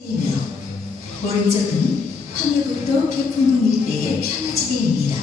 이며 오른쪽은 황해북도 개풍군 일대의 평화지대입니다.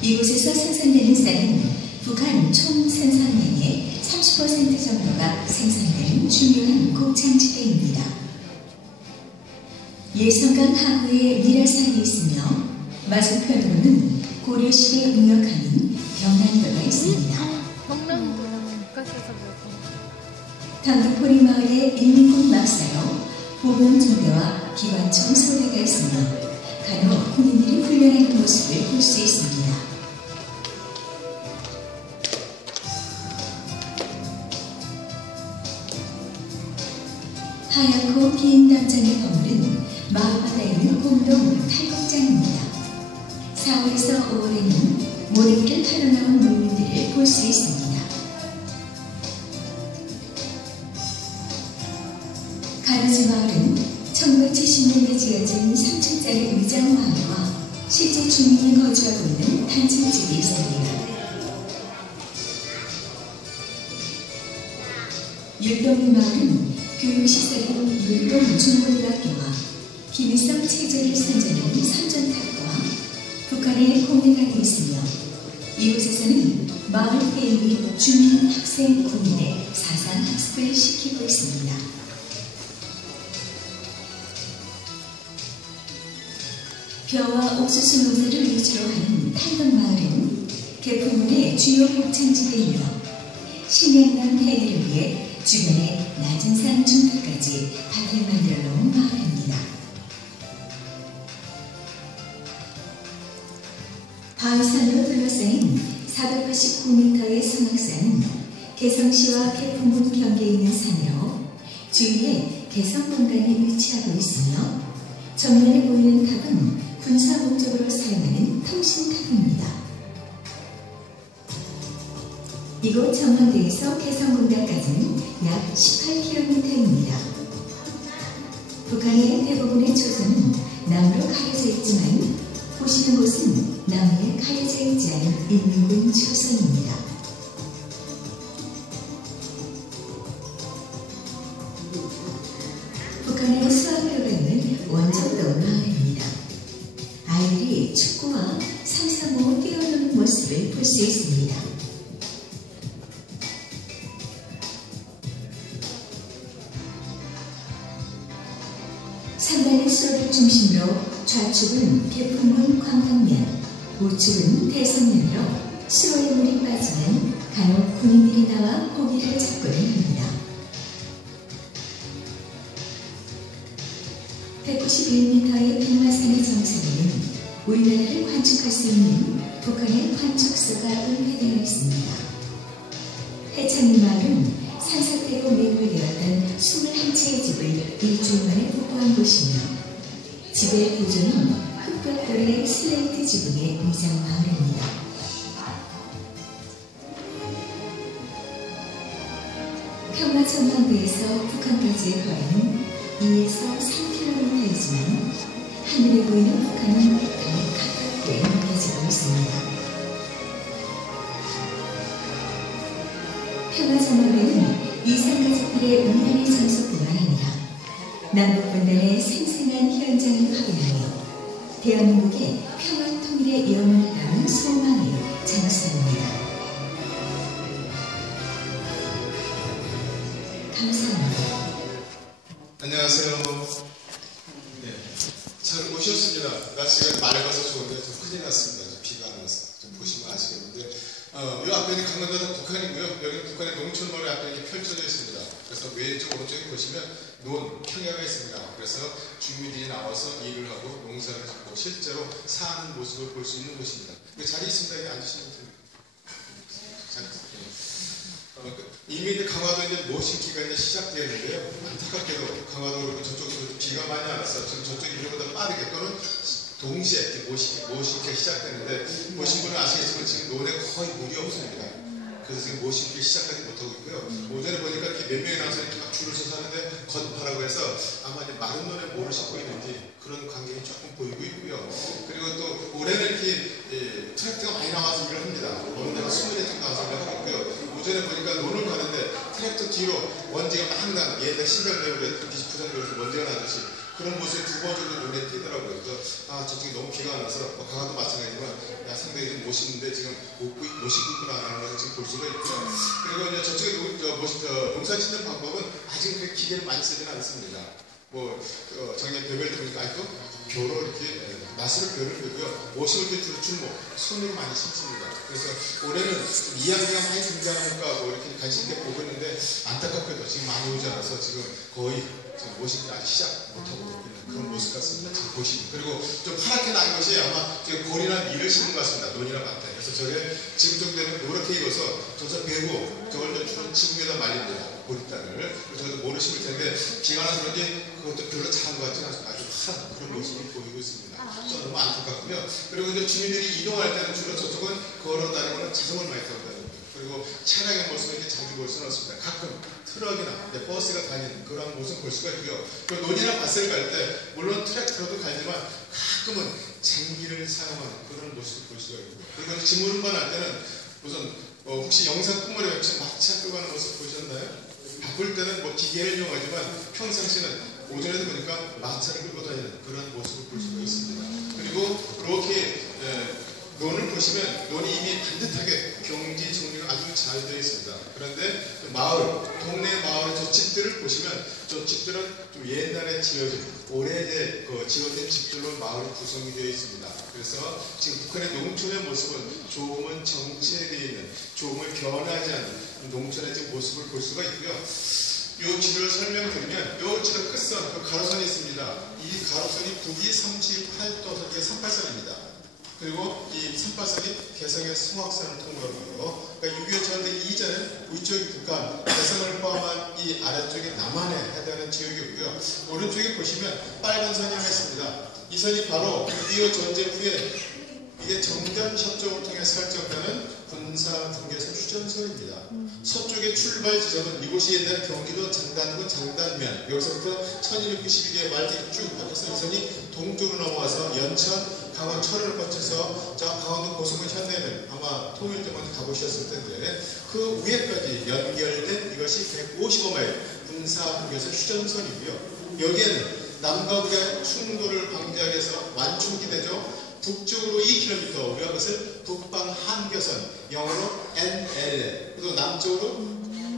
이곳에서 생산되는 쌀은 북한 총 생산량의 30% 정도가 생산되는 중요한 곡창지대입니다. 예성강 하구에 미라산이 있으며 맞은편으로는 고려시대 무역하는 병난도가 있습니다. 당두포리 마을의 인민군 막사로 보병중대와 기관총 소대가 있으며 간혹 군인들이 훈련하는 모습을 볼 수 있습니다. 하얗고 긴 담장의 건물은 마을바다에 있는 공동 탈곡장입니다. 4월에서 5월에는 모래기를 타러 나온 농민들을 볼 수 있습니다. 가르지 마을은 1970년대 지어진 3층짜리 위장마을과 실제 주민이 거주하고 있는 단층집이 있습니다. 율동리 마을은 교육시설인 율동 중고등학교와 김일성 체제를 선전하는 선전탑과 북한의 공대관이 있으며 이곳에서는 마을 회의 및 주민, 학생, 군인의 사상 학습을 시키고 있습니다. 벼와 옥수수 농사를 위주로 하는 탄덕마을은 개풍군의 주요 곡창지대이며 신양남 해리를 위해 주변에 낮은 산 중턱까지 밭을 만들어 놓은 마을입니다. 바위산으로 둘러싸인 489m의 성악산은 개성시와 개풍군 경계에 있는 산이로 주위에 개성공단이 위치하고 있으며 정면에 보이는 탑은 군사 목적으로 사용하는 통신탑입니다. 이곳 전망대에서 개성공단까지는 약 18km입니다. 북한의 대부분의 초소는 나무로 가려져 있지만 보시는 곳은 나무에 가려져 있지 않은 인민군 초소입니다. 북한의 수학교가 있는 원정도 마을입니다. 아이들이 축구와 335 뛰어노는 모습을 볼 수 있습니다. 상단의 수로를 중심으로 좌측은 개풍군 광덕면, 우측은 대성면으로 수로에 물이 빠지면 간혹 군인들이 나와 고기를 잡고는 합니다. 191m의 백마산의 정상에는 우리나라를 관측할 수 있는 북한의 관측소가 은폐되어 있습니다. 해창리 마을은 산사태로 매몰되었던 21채의 집을 일주일 만에 복구한 곳이며 집의 구조는 흑벽돌의 슬레이트 지붕의 위장마을입니다. 평화전망대에서 북한까지의 거리는 2에서 3km이지만 하늘에 보이는 북한은 더 가깝게 느껴지고 있습니다. 평화전망대는 이산가족들의 위안의 장소뿐만 아니라 남북분단의 생생한 현장을 확인하며 대한민국의 평화통일의 영혼을 담은 소망의 장소입니다. 감사합니다. 안녕하세요. 네, 잘 오셨습니다. 날씨가 맑아서 좋은데 좀 큰일 났습니다. 좀 비가 안 와서 좀 보시면 아시겠는데 이 앞에는 강원도가 북한이고요. 여기는 북한의 농촌마을이 앞에 이렇게 펼쳐져 있습니다. 그래서 왼쪽 오른쪽에 보시면 평야가 있습니다. 그래서 주민들이 나와서 일을 하고 농사를 짓고 실제로 사는 모습을 볼 수 있는 곳입니다. 자리 있습니다. 여기 앉으시면 됩니다. 이미 강화도 이제 모신기가 이제 시작되었는데요. 안타깝게도 강화도로 저쪽에서 비가 많이 안 왔어요. 지금 저쪽이 이보다 빠르게 또는 동시에 모신기가 시작되는데 보신 분은 아시겠지만 지금 논에 거의 물이 없습니다. 그래서 지금 모신기 시작하지 못하고 있고요. 오전에 보니까 이렇게 몇 명이 나와서 이렇게 막 줄을 서서 하는데 걷파라고 해서 아마 이제 마른 논에 뭐를 싣고 있는지 그런 광경이 조금 보이고 있고요. 그리고 또 올해는 이렇게 트랙터가 많이 나와서 일을 합니다. 어느 데가 20대 정도 나와서 일을 하고 있고요. 오전에 보니까 논을 가는데 트랙터 뒤로 먼지가 막 나는 옛날 신경대원에 부산도에서 먼지가 나듯이 그런 모습이 두 번 정도 눈에 띄더라고요. 그래서 저쪽이 너무 비가 안 와서 강화도 마찬가지지만 상당히 좀 멋있는데 지금 못 씻고 있구나 하는 걸 지금 볼 수가 있고요. 그리고 이제 저쪽에 농사 짓는 방법은 아직 그렇게 기계를 많이 쓰지는 않습니다. 작년 벼를 보니까 아직도 벼로 이렇게 나스로 벼를 들고요. 모심을 때 주로 주로 손으로 많이 심습니다. 그래서 올해는 이양기가 많이 등장할까 이렇게 관심 있게 보고 있는데 안타깝게도 지금 많이 오지 않아서 지금 거의 모심이 아직 시작 못하고 있는 그런 모습 같습니다. 지금 보시면. 그리고 좀 파랗게 난 것이 아마 지금 볼이나 밀을 심은 것 같습니다. 논이나 밭에. 그래서 저게 지금 정도 되면 노랗게 익어서 저서 베고 저걸 주로 지붕에다 말립니다. 보리단을. 그래서 저도 모를 심을 텐데 비가 나서 그런지 그것도 별로 잘한 것 같지는 않습니다. 아주 한 그런 모습을 보이고 있습니다. 너무 안타깝고요. 그리고 이제 주민들이 이동할 때는 주로 저쪽은 걸어 다니거나 자전거를 많이 타고 다닙니다. 그리고 차량의 모습을 이렇게 자주 볼 수는 없습니다. 가끔 트럭이나 버스가 다니는 그런 모습을 볼 수가 있고요. 그리고 논이나 밭을 갈 때 물론 트랙터도 가지만 가끔은 쟁기를 사용하는 그런 모습을 볼 수가 있고요. 그리고 짐을 운반할 때는 우선 혹시 영상 꿈물에 마차 끌고 가는 모습 보셨나요? 바쁠 때는 기계를 이용하지만 평상시는 오전에도 보니까 마차를 끌고 다니는 그런 모습을 볼 수가 있습니다. 그리고 이렇게 논을 보시면 논이 이미 반듯하게 경지 정리가 아주 잘 되어 있습니다. 그런데 동네 마을의 저 집들을 보시면 저 집들은 좀 옛날에 지어진 오래돼 지어진 집들로 마을이 구성이 되어 있습니다. 그래서 지금 북한의 농촌의 모습은 조금은 정체되어 있는, 조금은 변하지 않는 농촌의 지금 모습을 볼 수가 있고요. 이 지도를 설명드리면 이 지도 끝선, 가로선이 있습니다. 이 가로선이 북위 38도선, 이게 38선입니다. 그리고 이 38선이 개성의 성악산을 통과하고요. 그러니까 6.25 전쟁 이전에 위쪽이 북한, 개성을 포함한 이 아래쪽이 남한에 해당하는 지역이고요. 오른쪽에 보시면 빨간 선이 하나 있습니다. 이 선이 바로 6.25 전쟁 후에 이게 정전협정을 통해 설정되는 군사분계선 휴전선입니다. 서쪽의 출발 지점은 이곳이 옛날 경기도 장단군 장단면, 여기서부터 1292개 말띠 쭉 해서 이 선이 동쪽으로 넘어와서 연천, 강원 철원을 거쳐서 강원도 고성군 현대면 아마 통일 때만 가보셨을 텐데 그 위에까지 연결된 이것이 155마일 군사분계선 휴전선이고요. 여기에는 남과 북의 충돌을 방지하기 위해서 완충기대죠. 북쪽으로 2km, 우리가 그것을 북방 한계선, 영어로 NL, 그리고 남쪽으로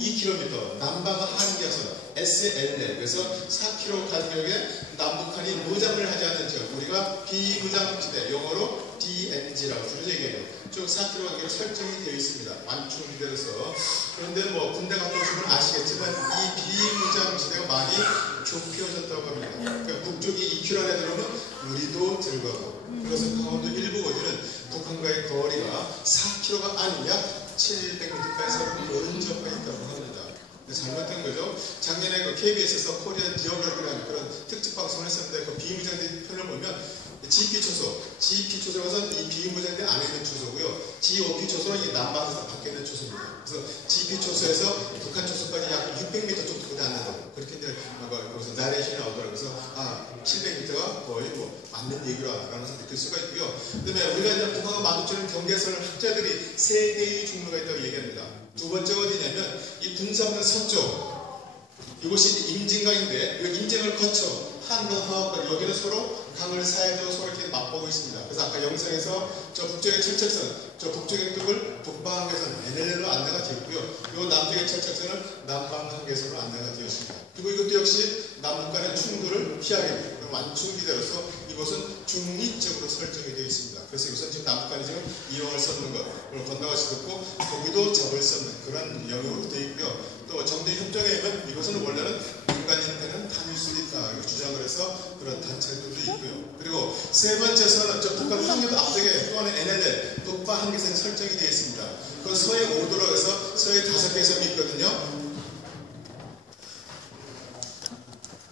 2km, 남방 한계선, SLL, 그래서 4km 간격에 남북한이 무장을 하지 않는 지역, 우리가 비무장지대, 영어로 DNG라고 줄여서 얘기해요. 쭉 4km 간격에 설정이 되어 있습니다. 완충지대로서. 그런데 군대 갔다 오시면 아시겠지만 이 비무장지대가 많이 좁혀졌다고 합니다. 그러니까 북쪽이 2km 안에 들어오면 우리도 들어가고, 그래서 강원도 일부 어디는 북한과의 거리가 4km가 아닌 약 700m까지 서로 근접해 있다고 합니다. 잘못된 거죠. 작년에 KBS에서 코리안 디어그래피라는 그런 특집 방송을 했었는데 그 비무장대 편을 보면 GP 초소, GP 초소는 이 비무장대 안에 있는 초소고요. GOP 초소는 이 남방에서 밖에 있는 초소입니다. 그래서 GP 초소에서 북한 초소까지 약 600m 정도가 안 나다고 그렇게 이제 거기서 나레이션이 나오더라고요. 그래서 700m가 거의 맞는 얘기라는 것을 느낄 수가 있고요. 그다음에 우리가 이제 북한과 마주치는 경계선을 학자들이 세 개의 종류가 있다고 얘기합니다. 두 번째가 어디냐면 이 군사면 서쪽, 이곳이 임진강인데 이 임진강을 거쳐 한강하고 여기는 서로 강을 사이로 서로 이렇게 맛보고 있습니다. 그래서 아까 영상에서 저 북쪽의 철책선, 저 북쪽의 쪽을 북방한계선 NLL로 안내가 되었고요. 이 남쪽의 철책선은 남방한계선으로 안내가 되었습니다. 그리고 이것도 역시 남북 간의 충돌을 피하게 완충기대로서 이곳은 중립적으로 설정이 되어 있습니다. 그래서 이것은 지금 남북 간이 지금 이용할 수 없는 것, 건너갈 수 없고 거기도 잡을 수 없는 그런 영역으로 되어 있고요. 또 정대협정에 의하면 이것은 원래는 민간인한테는 다닐 수 있다 이렇게 주장을 해서 그런 단체들도 있고요. 그리고 세 번째서는 저 북한 한계도 앞쪽에 또 하나 NLL 북방 한계선이 설정이 되어 있습니다. 그 서해 5도로 해서 서해 5개의 섬이 있거든요.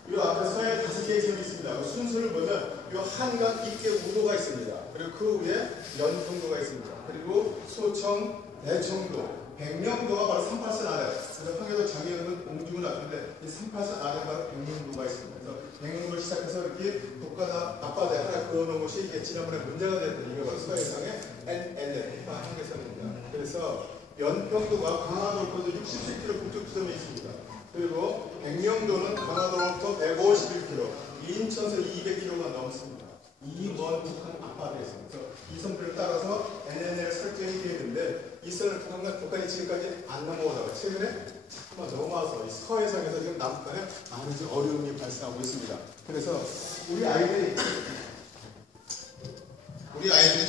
이 앞에 서해 5개의 섬이 있습니다. 그 순서를 보면 이 한강 입계 우도가 있습니다. 그리고 그 위에 연풍도가 있습니다. 그리고 소청, 대청도, 백령도가 바로 38선 아래. 그래서 황해도 장애우는 옹주군 앞인데 이 38선 아래 바로 백령도가 있습니다. 그래서 백령도를 시작해서 이렇게 북과 앞바다에 하나 그어놓은 곳이 이게 지난번에 문제가 됐던 이게 바로 서해상의 NLL 북방 한계선입니다. 그래서 연평도가 강화도를 거쳐 67km 북쪽 지점에 있습니다. 그리고 백령도는 강화도로부터 151km, 인천에서 200km가 넘습니다. 이 먼 북한 앞바다에 있습니다. 그래서 이 선표를 따라서 NNL 설정이 되어 있는데 이 선을 북한이 지금까지 안 넘어오다가 최근에 자꾸만 넘어와서 이 서해상에서 지금 남북한에 많은 어려움이 발생하고 있습니다. 그래서 우리 아이들이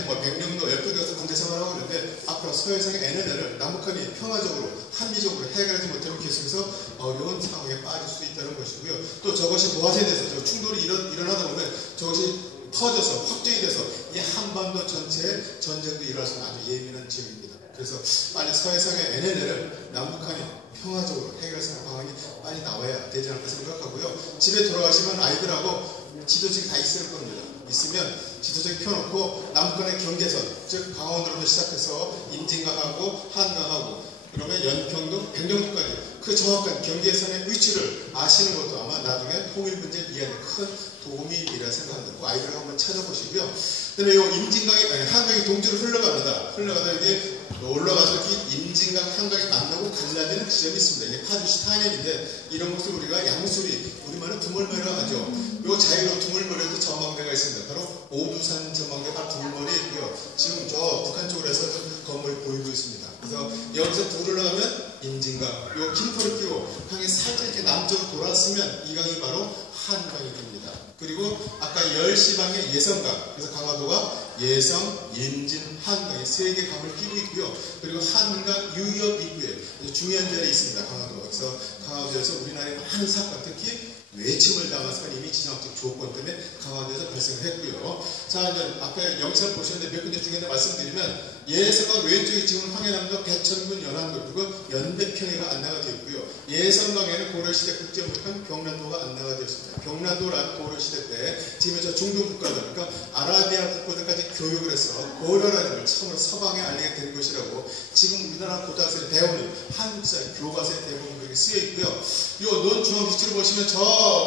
뭐 백령도 예쁘게 가서 군대 생활하고 있는데 앞으로 서해상의 NNL을 남북한이 평화적으로 한미적으로 해결하지 못하면 계속해서 어려운 상황에 빠질 수 있다는 것이고요. 또 저것이 도화지에 대해서 충돌이 일어나다 보면 저것이 터져서 확정이 돼서 이 한반도 전체에 전쟁도 일어날 수 있는 아주 예민한 지역입니다. 그래서 빨리 서해상의 NNL을 남북한이 평화적으로 해결할 수 있는 방안이 빨리 나와야 되지 않을까 생각하고요. 집에 돌아가시면 아이들하고 지도책이 다 있을 겁니다. 있으면 지도책 펴놓고 남북한의 경계선, 즉 강원도로부터 시작해서 임진강하고 한강하고 그러면 연평도, 백령도까지 그 정확한 경계선의 위치를 아시는 것도 아마 나중에 통일문제를 이해하는 큰 도움이 되리라 생각합니다. 그 아이들 한번 찾아보시고요. 그다음에 이 임진강이 한강이 동쪽으로 흘러가다 이게 올라가서 이렇게 임진강 한강이 만나고 갈라지는 지점이 있습니다. 이게 파주시 탄현인데 이런 것을 우리가 양수리, 우리말은 두물머리라고 하죠. 요 자유로 두물머리에도 전망대가 있습니다. 바로 오두산 전망대가 두물머리에 있고요. 지금 저 북한 쪽으로 해서 건물이 보이고 있습니다. 그래서 여기서 불을 올라가면 임진강, 요 김포를 끼고 강이 살짝 이렇게 남쪽으로 돌았으면 이 강이 바로 한강이 됩니다. 그리고 아까 10시 방향 예성강, 그래서 강화도가 예성, 임진, 한강의 세 개 강을 끼고 있고요. 그리고 한강 유역 입구에 중요한 자리에 있습니다. 강화도가. 그래서 강화도에서 우리나라의 많은 사건, 특히 외침을 담아서 이미 지정학적 조건 때문에 강화도에서 발생을 했고요. 자, 이제 앞에 영상 보시는데 몇 군데 중에 말씀드리면 예성강 왼쪽에 지금 황해남도 배천군 연안도 그리고 연백평해가 안내가 되어 있고요. 예성강에는 고려시대 국제문학관 경란도가 안내가 되었습니다. 경란도란 고려시대 때 지금 저 중동 국가들, 그러니까 아라비아 국가들까지 교육을 해서 고려라는 걸 처음으로 서방에 알리게 된 것이라고 지금 우리나라 고등학생이 배우는 한국사의 교과서에 대부분 그렇게 쓰여 있고요. 이 논중앙지치를 보시면 저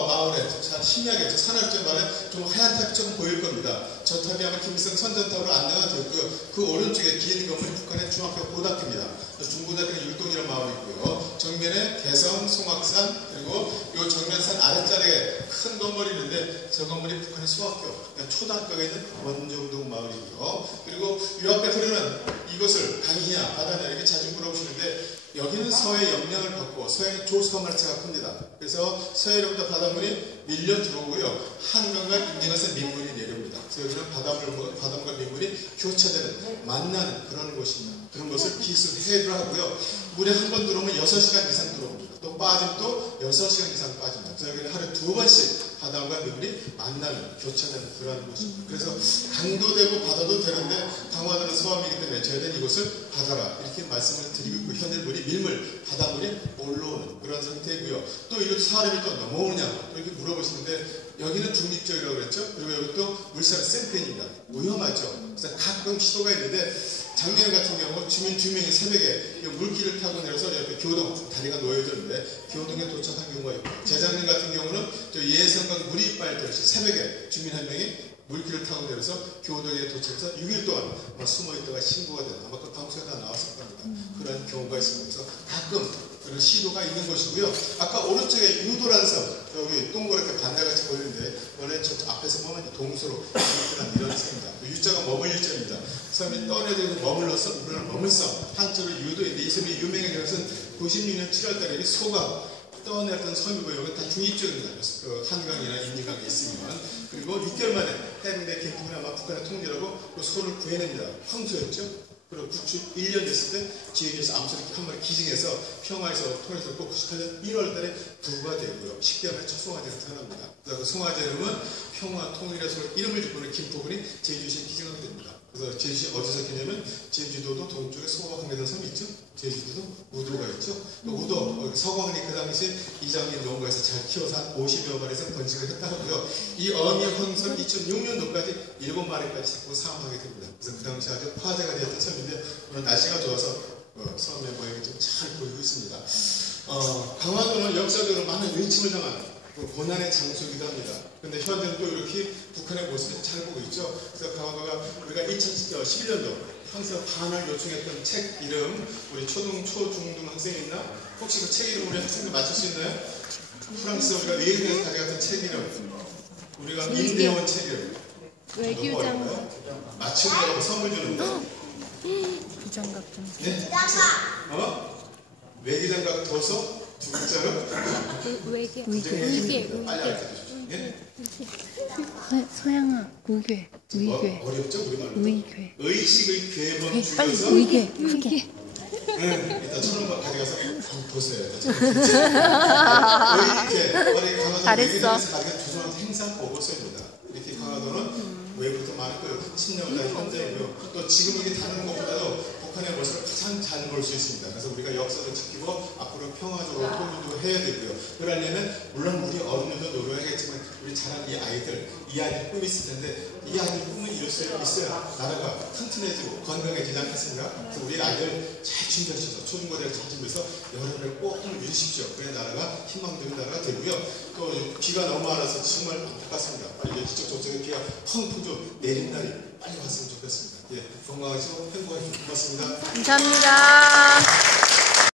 마을에 자 희미하게 저 산악적 마을에 좀 하얀 탑이 조금 보일 겁니다. 저 탑이 아마 김일성 선전탑으로 안내가 되었고요. 그 오른쪽에 긴 건물이 북한의 중학교 고등학교입니다. 중고등학교는 율동이라는 마을이 있고요. 정면에 개성, 송악산 그리고 이 정면산 아랫자리에 큰 건물이 있는데 저 건물이 북한의 수학교, 그러니까 초등학교가 있는 원정동 마을이고요. 그리고 이 앞에 흐르는 이것을 강이냐 바다냐 이렇게 자주 물어보시는데 여기는 서해 영향을 받고 서해는 조수간마차가 큽니다. 그래서 서해로부터 바닷물이 밀려 들어오고요. 한강과 임진강에서 민물이 내려옵니다. 그래서 여기는 바닷물과 민물이 교차되는 만나는 그런 곳입니다. 그런 것을 기술해를 하고요. 물에 한 번 들어오면 6시간 이상 들어옵니다. 또 빠지면 또 6시간 이상 빠집니다. 그래서 여기는 하루에 2번씩 바다와 민물이 만나는, 교차되는 그런 곳입니다. 그래서 강도 되고 바다도 되는데 강화도는 서암이기 때문에 저희는 이곳을 바다라 이렇게 말씀을 드리고 있고 현재 물이 밀물, 바닷물이 올라오는 그런 상태이고요. 또 이렇게 사람이 또 넘어오느냐 이렇게 물어보시는데 여기는 중립적이라고 그랬죠. 그리고 여기 또 물살이 센 편입니다. 위험하죠. 그래서 가끔 시도가 있는데 작년 같은 경우 주민 2명이 새벽에 물길을 타고 내려서 옆에 교동 다리가 놓여져 있는데 교동에 도착한 경우가 있고 재작년 같은 경우는 저 예성강 물이 빠질 때 새벽에 주민 1명이 물길을 타고 내려서 교동에 도착해서 6일 동안 숨어있다가 신고가 되는 아마 그 방송에 다 나왔을 겁니다. 그런 경우가 있습니다. 그래서 가끔 그런 시도가 있는 것이고요. 아까 오른쪽에 유도란 섬 여기 동그랗게 반대같이 보이는데 원래 저 앞에서 보면 동서로 이런 섬입니다. 유자가 머물릴 점입니다. 섬이 떠내려서 머물러서 우리는 머물섬 한쪽으로 유도인데 이 섬이 유명해진 것은 96년 7월달에 소강 떠내렸던 섬이고 여기 다 중립적입니다. 그 한강이나 임진강에 있으면 그리고 6개월 만에 해병대 캠프나 아마 북한의 통제라고 그 소를 구해냅니다. 황소였죠. 그리고 1년 됐을 때 지혜에서 암소를 한 마리 기증해서 평화에서 통해서 꼭 98년 1월 달에 부가 되고요. 10개월 만에 첫 송화제가 태어납니다. 그 송화제 이름은 평화 통일에서 이름을 짓고는 김포군이 제주시에 기증하게 됩니다. 그래서 제주시 어디서 했냐면 제주도도 동쪽에 소가 관계된 섬이 있죠. 제주도도 우도가 있죠. 우도 서광이 그 당시에 이장님 농가에서 잘 키워서 한 50여 마리에서 번식을 했다고 하고요. 이 어미 황선 2006년도까지 7마리까지 자꾸 사망하게 됩니다. 그래서 그 당시 아주 화제가 되었던 섬인데 오늘 날씨가 좋아서 섬의 모양이 좀 잘 보이고 있습니다. 강화도는 역사적으로 많은 외침을 당한 고난의 장소이기도 합니다. 그런데 현재는 또 이렇게 북한의 모습을 잘 보고 있죠. 그래서 강화도가 우리가 2011년도 항상 반을 요청했던 책 이름, 우리 초중등 학생이 있나? 혹시 그 책 이름 우리 학생들 맞출 수 있나요? 프랑스 우리가 외국에서 가져갔던 책 이름, 우리가 인내원 책 이름. 외교장. 맞추려고 선물 주는데. 비장갑 좀. 네? 외교장갑 도서? 두 글자로? 외계. 빨리 알려주십시오. 예? 서양아, 의궤. 어렵죠? 우리말로. 의궤. 의식의 괴범 빨리 중에서 의궤. 크게. 일단 1,000원 가져가서 보세요. 의궤. 강화도 잘했어. 외교장에서 가져간 조선 행사 보고서입니다. 이렇게 강화도는 외부도 많고요. 신념보다 현재이고요. 또 지금 이게 다루는 것보다도 북한의 모습을 가장 잘 볼 수 있습니다. 그래서 우리가 역사도 지키고 앞으로 평화적으로 통일도 해야 되고요. 그러려면 물론 우리 어른들도 노력하겠지만 우리 자란 이 아이들 꿈이 있을 텐데 이 아이들 꿈을 이룰 수 있어야 나라가 튼튼해지고 건강해지지 않겠습니까? 그래서 우리 아이들 잘 준비하셔서 초중고대를 잘 준비해서 여러분을 꼭 꿈을 이루십시오. 그래야 나라가 희망적인 나라가 되고요. 또 비가 너무 많아서 정말 안타깝습니다. 빨리 저쪽에 비가 펑펑 좀 내린 날이 빨리 왔으면 좋겠습니다. 예, 건강하시고 행복하시고 고맙습니다. 감사합니다.